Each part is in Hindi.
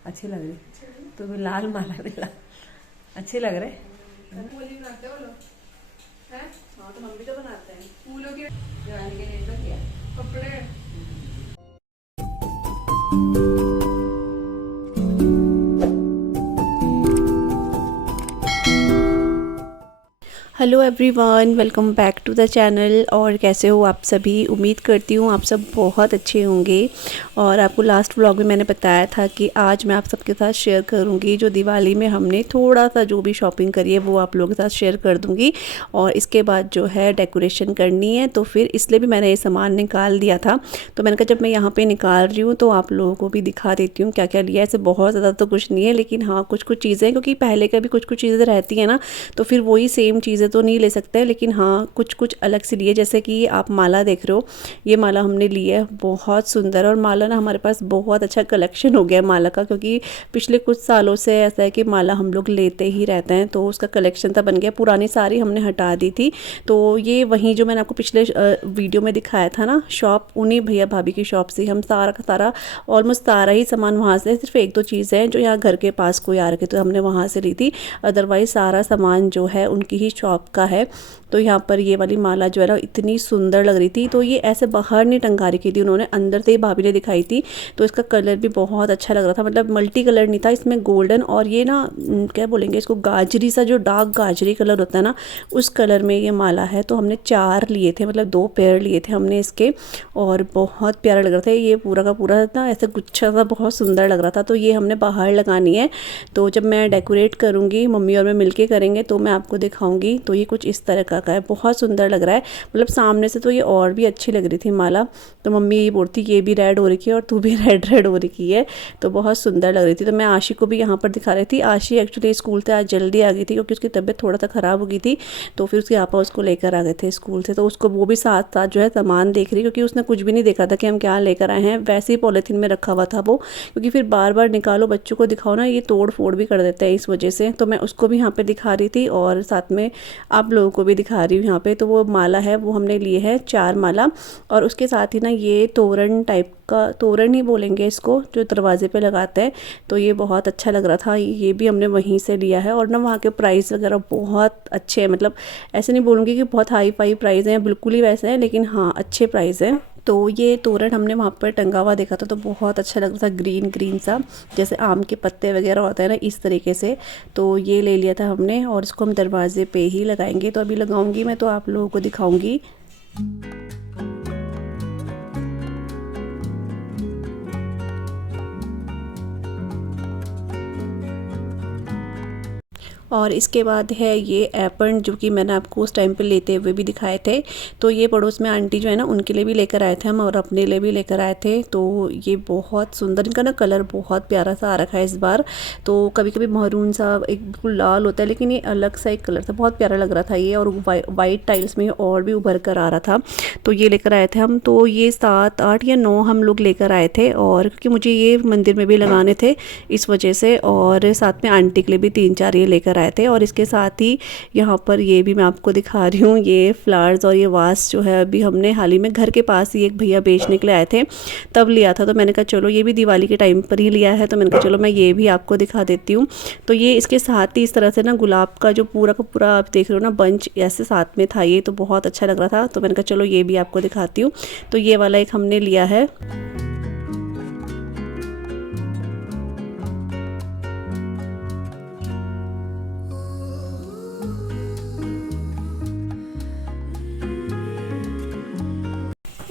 अच्छी लग रही। तो भी लाल माला भी अच्छे लग रहे। बनाते हो लोग हैं? हाँ तो हम भी तो बनाते हैं फूलों के दिवाली के लिए तो किया कपड़े। Hello everyone, welcome back to the channel. और कैसे हो आप सभी? उम्मीद करती हूँ आप सब बहुत अच्छे होंगे। और आपको लास्ट व्लॉग में मैंने बताया था कि आज मैं आप सबके साथ शेयर करूँगी जो दिवाली में हमने थोड़ा सा जो भी शॉपिंग करी है वो आप लोगों के साथ शेयर कर दूँगी। और इसके बाद जो है डेकोरेशन करनी है, तो फिर इसलिए भी मैंने ये सामान निकाल दिया था। तो मैंने कहा जब मैं यहाँ पर निकाल रही हूँ तो आप लोगों को भी दिखा देती हूँ क्या क्या लिया है। ऐसे बहुत ज़्यादा तो कुछ नहीं है, लेकिन हाँ कुछ कुछ चीज़ें, क्योंकि पहले का भी कुछ कुछ चीज़ें रहती हैं ना, तो फिर वही सेम चीज़ें तो नहीं ले सकते, लेकिन हाँ कुछ कुछ अलग से लिए। जैसे कि आप माला देख रहे हो, ये माला हमने ली है, बहुत सुंदर। और माला ना हमारे पास बहुत अच्छा कलेक्शन हो गया माला का, क्योंकि पिछले कुछ सालों से ऐसा है कि माला हम लोग लेते ही रहते हैं, तो उसका कलेक्शन था बन गया। पुरानी सारी हमने हटा दी थी। तो ये वहीं जो मैंने आपको पिछले वीडियो में दिखाया था ना शॉप, उन्हीं भैया भाभी की शॉप से हम सारा का सारा ऑलमोस्ट सारा ही सामान वहाँ से, सिर्फ एक दो चीज़ें हैं जो यहाँ घर के पास कोई आ रखे तो हमने वहाँ से ली थी। अदरवाइज सारा सामान जो है उनकी ही शॉप का है। तो यहाँ पर ये वाली माला जो है ना इतनी सुंदर लग रही थी, तो ये ऐसे बाहर नहीं टंगा रखी थी उन्होंने, अंदर से ही भाभी ने दिखाई थी। तो इसका कलर भी बहुत अच्छा लग रहा था, मतलब मल्टी कलर नहीं था इसमें, गोल्डन और ये ना क्या बोलेंगे इसको, गाजरी सा, जो डार्क गाजरी कलर होता है ना उस कलर में ये माला है। तो हमने 4 लिए थे, मतलब 2 पेयर लिए थे हमने इसके, और बहुत प्यारा लग रहा था। ये पूरा का पूरा ना ऐसे गुच्छा सा बहुत सुंदर लग रहा था। तो ये हमने बाहर लगानी है, तो जब मैं डेकोरेट करूँगी, मम्मी और मैं मिलके करेंगे, तो मैं आपको दिखाऊंगी। तो ये कुछ इस तरह का है, बहुत सुंदर लग रहा है। मतलब सामने से तो ये और भी अच्छी लग रही थी माला। तो मम्मी ये बोलती ये भी रेड हो रखी है और तू भी रेड रेड हो रखी है, तो बहुत सुंदर लग रही थी। तो मैं आशी को भी यहाँ पर दिखा रही थी। आशी एक्चुअली स्कूल से आज जल्दी आ गई थी, क्योंकि उसकी तबीयत थोड़ा सा ख़राब हो गई थी, तो फिर उसके पापा उसको लेकर आ गए थे स्कूल से। तो उसको वो भी साथ साथ जो है सामान देख रही, क्योंकि उसने कुछ भी नहीं देखा था कि हम क्या लेकर आए हैं, वैसे ही पॉलीथीन में रखा हुआ था वो, क्योंकि फिर बार बार निकालो बच्चों को दिखाओ ना, ये तोड़ फोड़ भी कर देते हैं इस वजह से। तो मैं उसको भी यहाँ पर दिखा रही थी और साथ में आप लोगों को भी दिखा रही हूँ यहाँ पे। तो वो माला है वो हमने लिए है 4 माला, और उसके साथ ही ना ये तोरण टाइप का, तोरण ही बोलेंगे इसको, जो दरवाजे पे लगाते हैं। तो ये बहुत अच्छा लग रहा था, ये भी हमने वहीं से लिया है। और ना वहाँ के प्राइस वगैरह बहुत अच्छे हैं, मतलब ऐसे नहीं बोलूँगी कि बहुत हाई फाई प्राइस हैं, बिल्कुल ही वैसे हैं, लेकिन हाँ अच्छे प्राइस हैं। तो ये तोरण हमने वहाँ पर टंगा हुआ देखा था, तो बहुत अच्छा लग रहा था, ग्रीन ग्रीन सा, जैसे आम के पत्ते वगैरह होता है ना इस तरीके से। तो ये ले लिया था हमने, और इसको हम दरवाजे पे ही लगाएंगे। तो अभी लगाऊंगी मैं, तो आप लोगों को दिखाऊंगी। और इसके बाद है ये एपन, जो कि मैंने आपको उस टाइम पे लेते हुए भी दिखाए थे। तो ये पड़ोस में आंटी जो है ना उनके लिए भी लेकर आए थे हम, और अपने लिए भी लेकर आए थे। तो ये बहुत सुंदर, इनका ना कलर बहुत प्यारा सा आ रखा है इस बार। तो कभी कभी महरून सा, एक बिल्कुल लाल होता है, लेकिन ये अलग सा एक कलर था, बहुत प्यारा लग रहा था ये। और वाइट टाइल्स में और भी उभर कर आ रहा था। तो ये लेकर आए थे हम। तो ये 7 8 या 9 हम लोग लेकर आए थे, और क्योंकि मुझे ये मंदिर में भी लगाने थे इस वजह से, और साथ में आंटी के लिए भी 3 4 ये लेकर आए थे। और इसके साथ ही यहाँ पर ये भी मैं आपको दिखा रही हूँ, ये फ्लावर्स और ये वास जो है अभी हमने हाल ही में घर के पास ही एक भैया बेचने के लिए आए थे, तब लिया था। तो मैंने कहा चलो, ये भी दिवाली के टाइम पर ही लिया है, तो मैंने कहा चलो मैं ये भी आपको दिखा देती हूँ। तो ये इसके साथ ही इस तरह से ना गुलाब का जो पूरा का पूरा आप देख रहे हो ना बंच ऐसे साथ में था, ये तो बहुत अच्छा लग रहा था। तो मैंने कहा चलो ये भी आपको दिखाती हूँ। तो ये वाला एक हमने लिया है।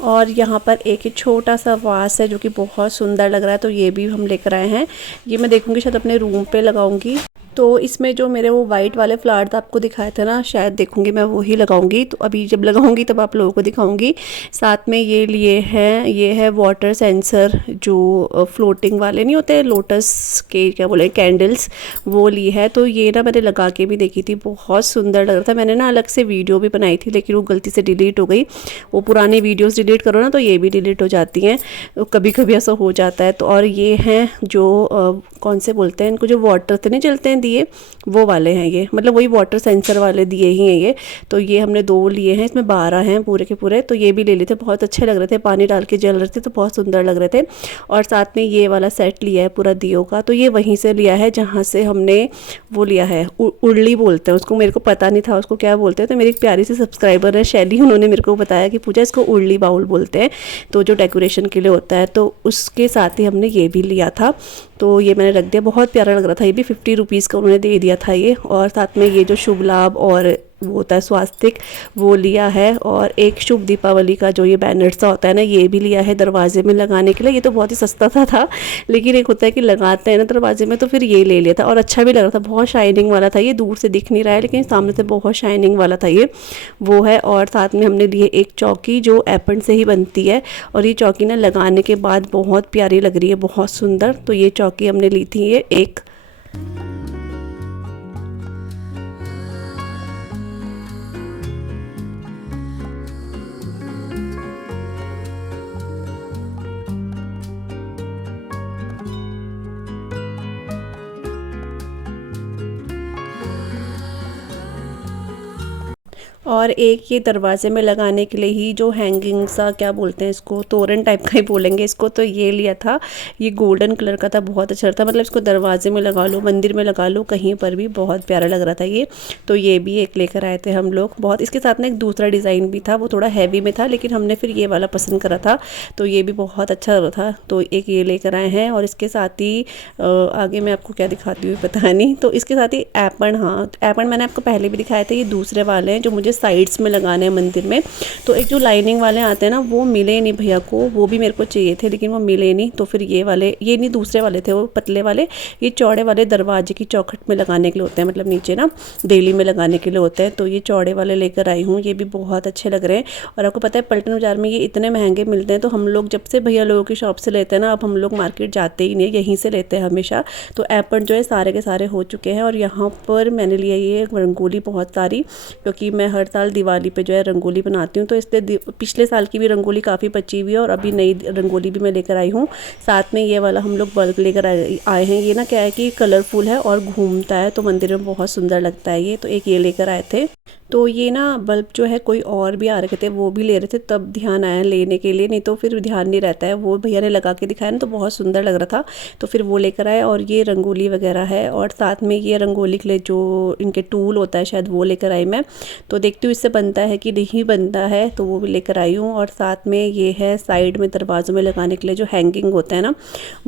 और यहाँ पर एक छोटा सा वास है जो कि बहुत सुंदर लग रहा है, तो ये भी हम लेकर आए हैं। ये मैं देखूंगी शायद अपने रूम पे लगाऊंगी। तो इसमें जो मेरे वो वाइट वाले फ्लावर्स आपको दिखाए थे ना, शायद देखूंगी मैं वही लगाऊंगी। तो अभी जब लगाऊंगी तब आप लोगों को दिखाऊंगी। साथ में ये लिए हैं, ये है वाटर सेंसर, जो फ्लोटिंग वाले नहीं होते लोटस के, क्या बोले, कैंडल्स, वो ली है। तो ये ना मैंने लगा के भी देखी थी, बहुत सुंदर लग रहा था। मैंने ना अलग से वीडियो भी बनाई थी, लेकिन वो गलती से डिलीट हो गई। वो पुरानी वीडियोस डिलीट करो ना तो ये भी डिलीट हो जाती हैं, कभी कभी ऐसा हो जाता है। तो और ये हैं जो कौन से बोलते हैं इनको, जो वाटर से नहीं चलते हैं दिए वो वाले हैं ये, मतलब वही वाटर सेंसर वाले दिए ही हैं ये। तो ये हमने 2 लिए हैं, इसमें 12 हैं पूरे के पूरे। तो ये भी ले लिए थे, बहुत अच्छे लग रहे थे, पानी डाल के जल रहे थे तो बहुत सुंदर लग रहे थे। और साथ में ये वाला सेट लिया है पूरा दियों का, तो ये वहीं से लिया है जहाँ से हमने वो लिया है, उर्ली बोलते हैं उसको, मेरे को पता नहीं था उसको क्या बोलते हैं। तो मेरी एक प्यारी सी सब्सक्राइबर है शैली, उन्होंने मेरे को बताया कि पूजा इसको उर्ली बाउल बोलते हैं, तो जो डेकोरेशन के लिए होता है। तो उसके साथ ही हमने ये भी लिया था, तो ये मैंने रख दिया, बहुत प्यारा लग रहा था। ये भी 50 रुपीज़ का उन्होंने दे दिया था ये। और साथ में ये जो शुभ लाभ और वो होता है स्वास्तिक वो लिया है, और एक शुभ दीपावली का जो ये बैनर सा होता है ना, ये भी लिया है दरवाजे में लगाने के लिए। ये तो बहुत ही सस्ता था लेकिन एक होता है कि लगाते हैं ना दरवाजे में, तो फिर ये ले लिया था और अच्छा भी लग रहा था, बहुत शाइनिंग वाला था ये। दूर से दिख नहीं रहा है लेकिन सामने से बहुत शाइनिंग वाला था ये, वो है। और साथ में हमने लिए एक चौकी जो एपन से ही बनती है, और ये चौकी ना लगाने के बाद बहुत प्यारी लग रही है, बहुत सुंदर। तो ये चौकी हमने ली थी ये एक। और एक ये दरवाजे में लगाने के लिए ही जो हैंगिंग सा क्या बोलते हैं इसको, तोरण टाइप का ही बोलेंगे इसको, तो ये लिया था। ये गोल्डन कलर का था, बहुत अच्छा था, मतलब इसको दरवाजे में लगा लो, मंदिर में लगा लो, कहीं पर भी बहुत प्यारा लग रहा था ये। तो ये भी एक लेकर आए थे हम लोग। बहुत इसके साथ ना एक दूसरा डिज़ाइन भी था, वो थोड़ा हैवी में था, लेकिन हमने फिर ये वाला पसंद करा था, तो ये भी बहुत अच्छा लग रहा था। तो एक ये लेकर आए हैं, और इसके साथ ही आगे मैं आपको क्या दिखाती हूँ पता नहीं। तो इसके साथ ही एपन, हाँ एपन मैंने आपको पहले भी दिखाए थे, ये दूसरे वाले हैं जो मुझे साइड्स में लगाने हैं मंदिर में। तो एक जो लाइनिंग वाले आते हैं ना, वो मिले नहीं भैया को, वो भी मेरे को चाहिए थे लेकिन वो मिले नहीं। तो फिर ये वाले, ये नहीं दूसरे वाले थे, वो पतले वाले, ये चौड़े वाले दरवाजे की चौखट में लगाने के लिए होते हैं, मतलब नीचे ना डेली में लगाने के लिए होते हैं। तो ये चौड़े वाले लेकर आई हूँ, ये भी बहुत अच्छे लग रहे हैं। और आपको पता है पलटन बाजार में ये इतने महंगे मिलते हैं, तो हम लोग जब से भैया लोगों की शॉप से लेते हैं ना, अब हम लोग मार्केट जाते ही नहीं, यहीं से लेते हैं हमेशा। तो एपन जो है सारे के सारे हो चुके हैं। और यहाँ पर मैंने लिया ये रंगोली बहुत सारी, क्योंकि मैं हर साल दिवाली पे जो है रंगोली बनाती हूँ, तो इसलिए पिछले साल की भी रंगोली काफ़ी बची हुई है, और अभी नई रंगोली भी मैं लेकर आई हूँ। साथ में ये वाला हम लोग बल्ब लेकर आए हैं। ये ना क्या है कि कलरफुल है और घूमता है, तो मंदिर में बहुत सुंदर लगता है ये। तो एक ये लेकर आए थे। तो ये ना बल्ब जो है कोई और भी आ रखे थे, वो भी ले रहे थे, तब ध्यान आया लेने के लिए, नहीं तो फिर ध्यान नहीं रहता है। वो भैया ने लगा के दिखाया ना, तो बहुत सुंदर लग रहा था, तो फिर वो लेकर आए। और ये रंगोली वगैरह है, और साथ में ये रंगोली के लिए जो इनके टूल होता है शायद, वो लेकर आई मैं। तो देखती हूँ इससे बनता है कि नहीं बनता है, तो वो भी लेकर आई हूँ। और साथ में ये है साइड में दरवाज़ों में लगाने के लिए जो हैंगिंग होता है ना,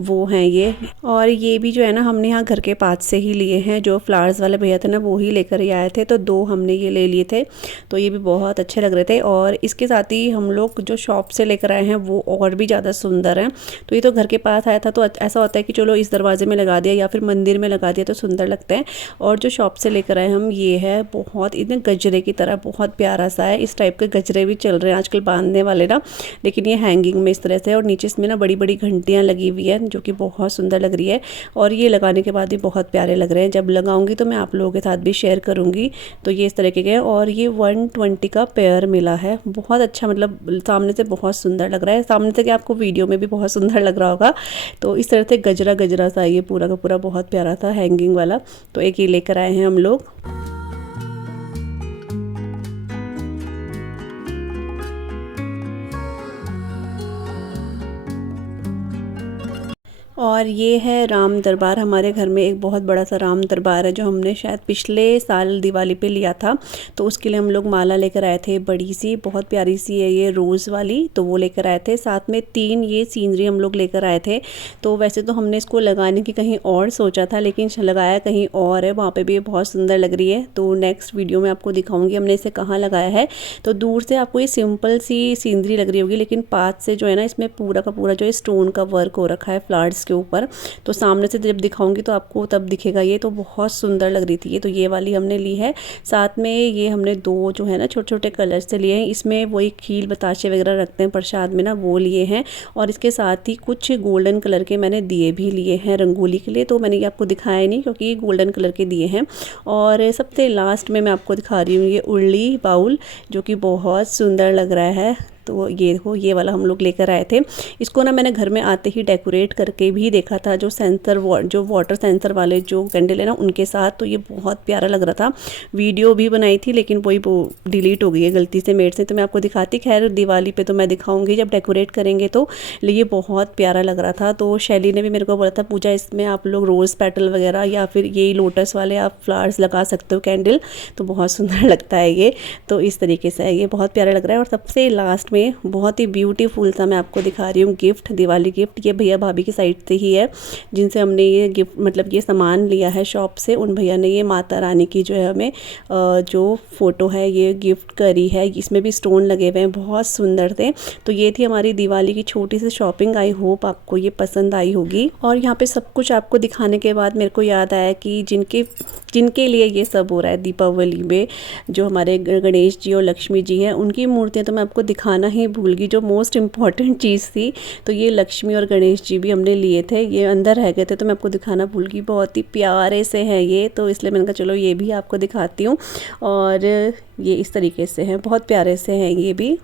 वो हैं ये। और ये भी जो है ना, हमने यहाँ घर के पास से ही लिए हैं, जो फ्लावर्स वाले भैया थे ना, वो ही लेकर ही आए थे, तो 2 हमने ये ले लिए थे। तो ये भी बहुत अच्छे लग रहे थे। और इसके साथ ही हम लोग जो शॉप से लेकर आए हैं वो और भी ज़्यादा सुंदर हैं। तो ये तो घर के पास आया था, तो ऐसा होता है कि चलो इस दरवाजे में लगा दिया या फिर मंदिर में लगा दिया, तो सुंदर लगते हैं। और जो शॉप से लेकर आए हम, ये है बहुत इतने गजरे की तरह, बहुत प्यारा सा है। इस टाइप के गजरे भी चल रहे हैं आजकल बांधने वाले ना, लेकिन ये हैंगिंग में इस तरह से, और नीचे इसमें ना बड़ी बड़ी घंटियाँ लगी हुई हैं, जो कि बहुत सुंदर लग रही है। और ये लगाने के बाद भी बहुत प्यारे लग रहे हैं। जब लगाऊंगी तो मैं आप लोगों के साथ भी शेयर करूंगी। तो ये इस तरह के, और ये 120 का पेयर मिला है, बहुत अच्छा, मतलब सामने से बहुत सुंदर लग रहा है, सामने से कि आपको वीडियो में भी बहुत सुंदर लग रहा होगा। तो इस तरह से गजरा गजरा सा ये पूरा का पूरा बहुत प्यारा था, हैंगिंग वाला। तो एक ये लेकर आए हैं हम लोग। और ये है राम दरबार। हमारे घर में एक बहुत बड़ा सा राम दरबार है, जो हमने शायद पिछले साल दिवाली पे लिया था। तो उसके लिए हम लोग माला लेकर आए थे, बड़ी सी, बहुत प्यारी सी है ये, रोज़ वाली, तो वो लेकर आए थे। साथ में 3 ये सीनरी हम लोग लेकर आए थे। तो वैसे तो हमने इसको लगाने की कहीं और सोचा था, लेकिन लगाया कहीं और है, वहाँ पर भी ये बहुत सुंदर लग रही है। तो नेक्स्ट वीडियो में आपको दिखाऊँगी हमने इसे कहाँ लगाया है। तो दूर से आपको ये सिंपल सी सीनरी लग रही होगी, लेकिन पास से जो है ना, इसमें पूरा का पूरा जो है स्टोन का वर्क हो रखा है फ्लावर्स के ऊपर। तो सामने से जब दिखाऊंगी तो आपको तब दिखेगा ये, तो बहुत सुंदर लग रही थी ये। तो ये वाली हमने ली है। साथ में ये हमने 2 जो है ना छोटे छोटे कलर से लिए हैं, इसमें वही खील बताशे वगैरह रखते हैं प्रसाद में ना, वो लिए हैं। और इसके साथ ही कुछ गोल्डन कलर के मैंने दिए भी लिए हैं रंगोली के लिए, तो मैंने ये आपको दिखाया नहीं क्योंकि ये गोल्डन कलर के दिए हैं। और सबसे लास्ट में मैं आपको दिखा रही हूँ ये उर्ली बाउल, जो कि बहुत सुंदर लग रहा है। तो ये देखो ये वाला हम लोग लेकर आए थे। इसको ना मैंने घर में आते ही डेकोरेट करके भी देखा था, जो जो वाटर सेंसर वाले जो कैंडल है ना उनके साथ, तो ये बहुत प्यारा लग रहा था। वीडियो भी बनाई थी लेकिन वो डिलीट हो गई है गलती से मेरे से, तो मैं आपको दिखाती। खैर दिवाली पे तो मैं दिखाऊंगी जब डेकोरेट करेंगे तो। ये बहुत प्यारा लग रहा था। तो शैली ने भी मेरे को बोला था पूजा इसमें आप लोग रोज़ पेटल वगैरह या फिर ये लोटस वाले आप फ्लावर्स लगा सकते हो कैंडल, तो बहुत सुंदर लगता है ये। तो इस तरीके से है, ये बहुत प्यारा लग रहा है। और सबसे लास्ट में बहुत ही ब्यूटीफुल सा मैं आपको दिखा रही हूँ गिफ्ट, दिवाली गिफ्ट। ये भैया भाभी की साइड से ही है जिनसे हमने ये गिफ्ट मतलब ये सामान लिया है शॉप से। उन भैया ने ये माता रानी की जो है हमें जो फ़ोटो है ये गिफ्ट करी है। इसमें भी स्टोन लगे हुए हैं, बहुत सुंदर थे। तो ये थी हमारी दिवाली की छोटी सी शॉपिंग। आई होप आपको ये पसंद आई होगी। और यहाँ पे सब कुछ आपको दिखाने के बाद मेरे को याद आया कि जिनके लिए ये सब हो रहा है दीपावली में, जो हमारे गणेश जी और लक्ष्मी जी हैं, उनकी मूर्तियाँ तो मैं आपको दिखाना ही भूल गई। जो मोस्ट इम्पॉर्टेंट चीज़ थी, तो ये लक्ष्मी और गणेश जी भी हमने लिए थे, ये अंदर रह गए थे तो मैं आपको दिखाना भूल गई। बहुत ही प्यारे से हैं ये, तो इसलिए मैंने कहा चलो ये भी आपको दिखाती हूँ। और ये इस तरीके से हैं, बहुत प्यारे से हैं ये भी।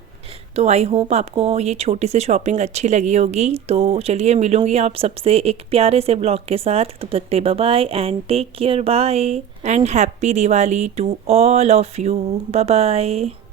तो आई होप आपको ये छोटी सी शॉपिंग अच्छी लगी होगी। तो चलिए मिलूंगी आप सबसे एक प्यारे से ब्लॉग के साथ। तब तक bye bye and take care, bye and happy Diwali to all of you, bye bye.